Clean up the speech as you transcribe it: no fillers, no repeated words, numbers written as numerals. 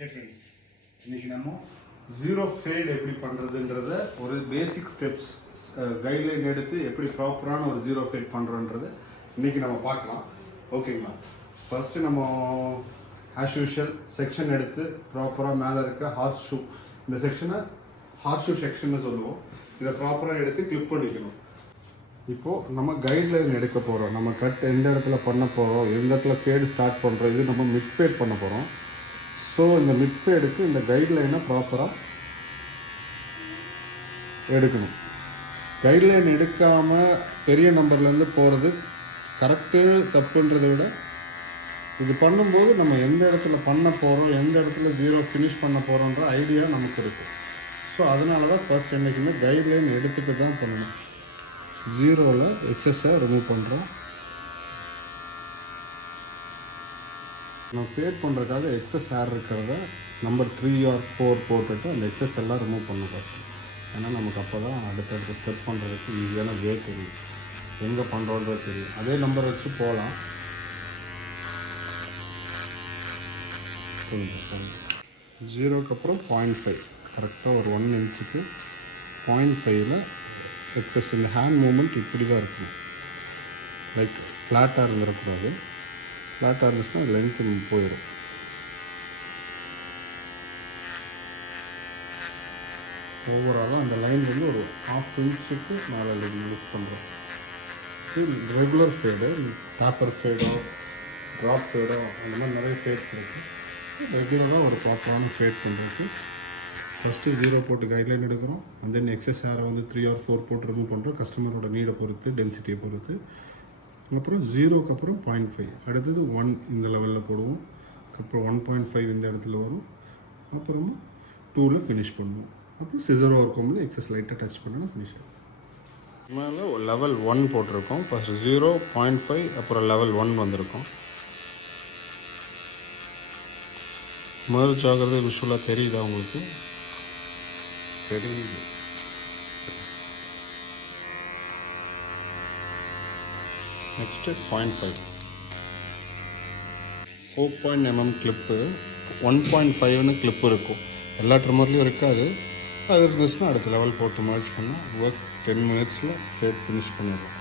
Friends, இன்னைக்கு நம்ம zero fat எப்படி பண்ணுறதுன்றத ஒரு பேசிக் ஸ்டெப்ஸ் கைட்லைன் எடுத்து எப்படி ப்ராப்பரான ஒரு ஜீரோ ஃபேட் பண்ணுறோன்றதை இன்னைக்கு நம்ம பார்க்கலாம். ஓகேங்களா? ஃபர்ஸ்ட்டு நம்ம ஆஸ் யூஷுவல் செக்ஷன் எடுத்து ப்ராப்பராக மேலே இருக்க ஹார்ஸ் ஷூ, இந்த செக்ஷனை ஹார்ஸ் ஷூ செக்ஷன்னு சொல்லுவோம். இதை ப்ராப்பராக எடுத்து கிளிப் பண்ணிக்கணும். இப்போது நம்ம கைட்லைன் எடுக்க போகிறோம். நம்ம கட் எந்த இடத்துல பண்ண போகிறோம், எந்த இடத்துல ஃபேடு ஸ்டார்ட் பண்ணுறோம், இது நம்ம மிட் ஃபேட் பண்ண போகிறோம். ஸோ இந்த மிட் ஃபேடுக்கு இந்த கைட்லைனை ப்ராப்பராக எடுக்கணும். கைட்லைன் எடுக்காமல் பெரிய நம்பர்லேருந்து போகிறது கரெக்டு தப்புன்றதை விட இது பண்ணும்போது நம்ம எந்த இடத்துல பண்ண போகிறோம், எந்த இடத்துல ஜீரோ ஃபினிஷ் பண்ண போகிறோன்ற ஐடியா நமக்கு இருக்குது. ஸோ அதனால தான் ஃபர்ஸ்ட் என்றைக்குமே கைட்லைன் எடுத்துகிட்டு தான் பண்ணணும். ஜீரோவில் எக்ஸஸை ரிமூவ் பண்ணுறோம். நம்ம ஃபேட் பண்ணுறதுக்காக எக்ஸஸ் ஏர் இருக்கிறத நம்பர் 3 or 4 போட்டுட்டு அந்த எக்ஸஸ் எல்லாம் ரிமூவ் பண்ணணும் ஃபஸ்ட்டு. ஏன்னா நமக்கு அப்போ தான் அடுத்தடுத்த ஸ்டெப் பண்ணுறதுக்கு ஈஸியான வே தெரியும், எங்கே பண்ணுறோன்றது தெரியும். அதே நம்பர் வச்சு போகலாம். ஜீரோக்கு அப்புறம் 0.5 கரெக்டாக ஒரு 1 இன்ச்சுக்கு 0.5ல் எக்ஸஸ். இந்த ஹேண்ட் மூமெண்ட் இப்படி தான் இருக்கும், லைக் ஃப்ளாட்டாக இருந்துடக்கூடாது. ஃப்ளாட்டாக இருந்துச்சுன்னா லென்த்து போயிடும். ஓவராலாக அந்த லைன் வந்து ஒரு 1/2 இன்ச்சுக்கு மேலே யூஸ் பண்ணுறோம். இது ரெகுலர் ஃபேடு, பேப்பர் ஃபேடோ ட்ராப் ஃபேடோ அந்த மாதிரி நிறைய ஃபேட்ஸ் இருக்குது. ரெகுலராக ஒரு ப்ராப்பரான ஃபேட் பண்ணுறதுக்கு ஃபஸ்ட்டு ஜீரோ போட்டு கைட்லைன் எடுக்கிறோம். அண்ட் தென் எக்ஸஸ் ஏரை வந்து 3 or 4 போட்டு ரிமூவ் பண்ணுறோம், கஸ்டமரோட நீடை பொறுத்து, டென்சிட்டியை பொறுத்து. அப்புறம் ஜீரோக்கு அப்புறம் 0.5, அடுத்தது 1 இந்த லெவலில் போடுவோம். அப்புறம் 1.5 இந்த இடத்துல வரும். அப்புறமா 2ல் ஃபினிஷ் பண்ணுவோம். அப்புறம் சிசர் ஒர்க்கோமில் எக்ஸஸ் லைட்டாக டச் பண்ணால் ஃபினிஷ் ஆகும். மேலே லெவல் 1 போட்டிருக்கோம். ஃபஸ்ட்டு 0, 0.5, அப்புறம் லெவல் 1 வந்திருக்கோம். மர்ஜ் ஆகிறது விஷுவலாக தெரியுதா உங்களுக்கு? தெரியுது. நெக்ஸ்ட்டு 0.5 4 mm கிளிப்பு, 1.5ன்னு கிளிப்பு இருக்கும். எல்லா ட்ரிம்மர்லேயும் இருக்காது. அது இருந்துச்சுன்னா அடுத்த லெவல் போட்டு மர்ஜ் பண்ணால் ஒர்க் 10 minutesல ஃபேட் ஃபினிஷ் பண்ணிடுவோம்.